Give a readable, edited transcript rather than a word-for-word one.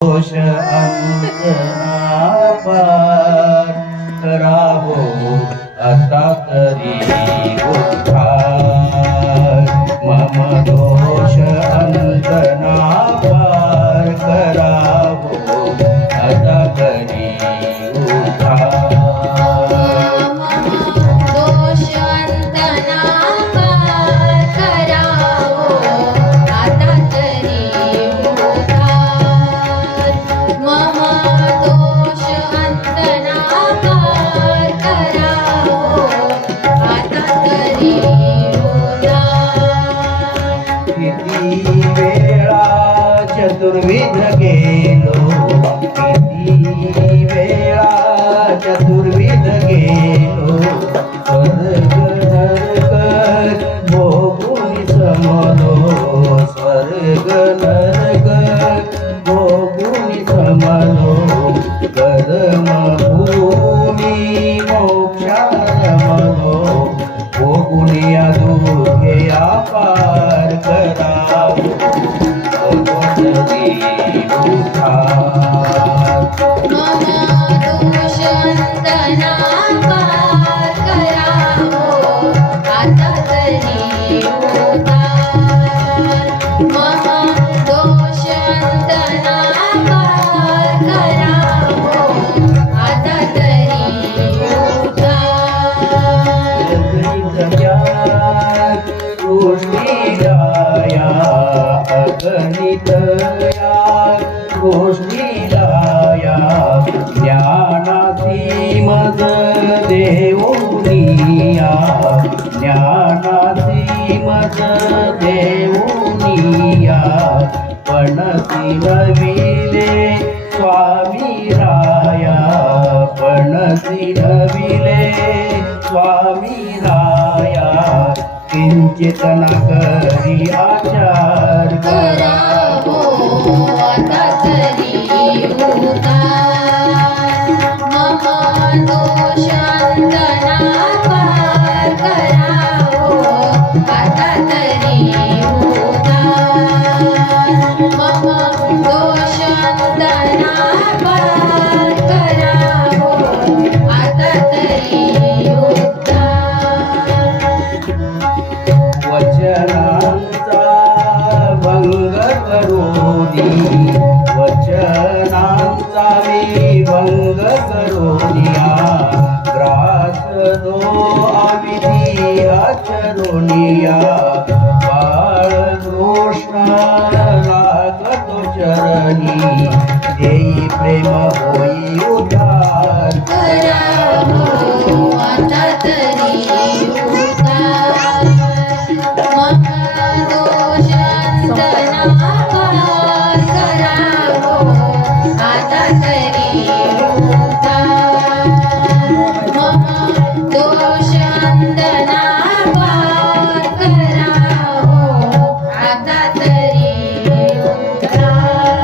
दोष अंतनापार करावो आता तरी उद्धार मम दोष अंतनापार करावो आता तरी उद्धार किती वेळा चतुर्विध गेलो किती वेळा चतुर्विध गेलो स्वर्ग नरक भोगून समलो स्वर्ग नरक भोगून समलो कर्म भूमी मोक्षारमलो भोगून या दुःखे पार करावो भगवती उद्धार मम दोष अंतनापार करावो आता तरी उद्धार मम दोष अंतनापार करावो आता तरी उद्धार गणितया गोष्टीलाया ज्ञानासी मज देऊनिया ज्ञानासी मज देऊनिया पणसी नविले स्वामी राया पणसी नविले स्वामी राया किंचित न करी आचार करावो आता तरी उद्धार मम दोष अंतनापार करावो आता तरी उद्धार मम दोष अंतनापार करावो आता तरी वचनांचा भंग करोनी वचनांचा मी भंग करोनिया ग्रास नो आविधी आचरोनिया बाळ कृष्ण लागतो चरणी देई प्रेम होई उद्धार करावो आता तरी उद्धार मम दोष अंतनापार करावो आता तरी उद्धार मम दोष अंतनापार करावो आता तरी उद्धार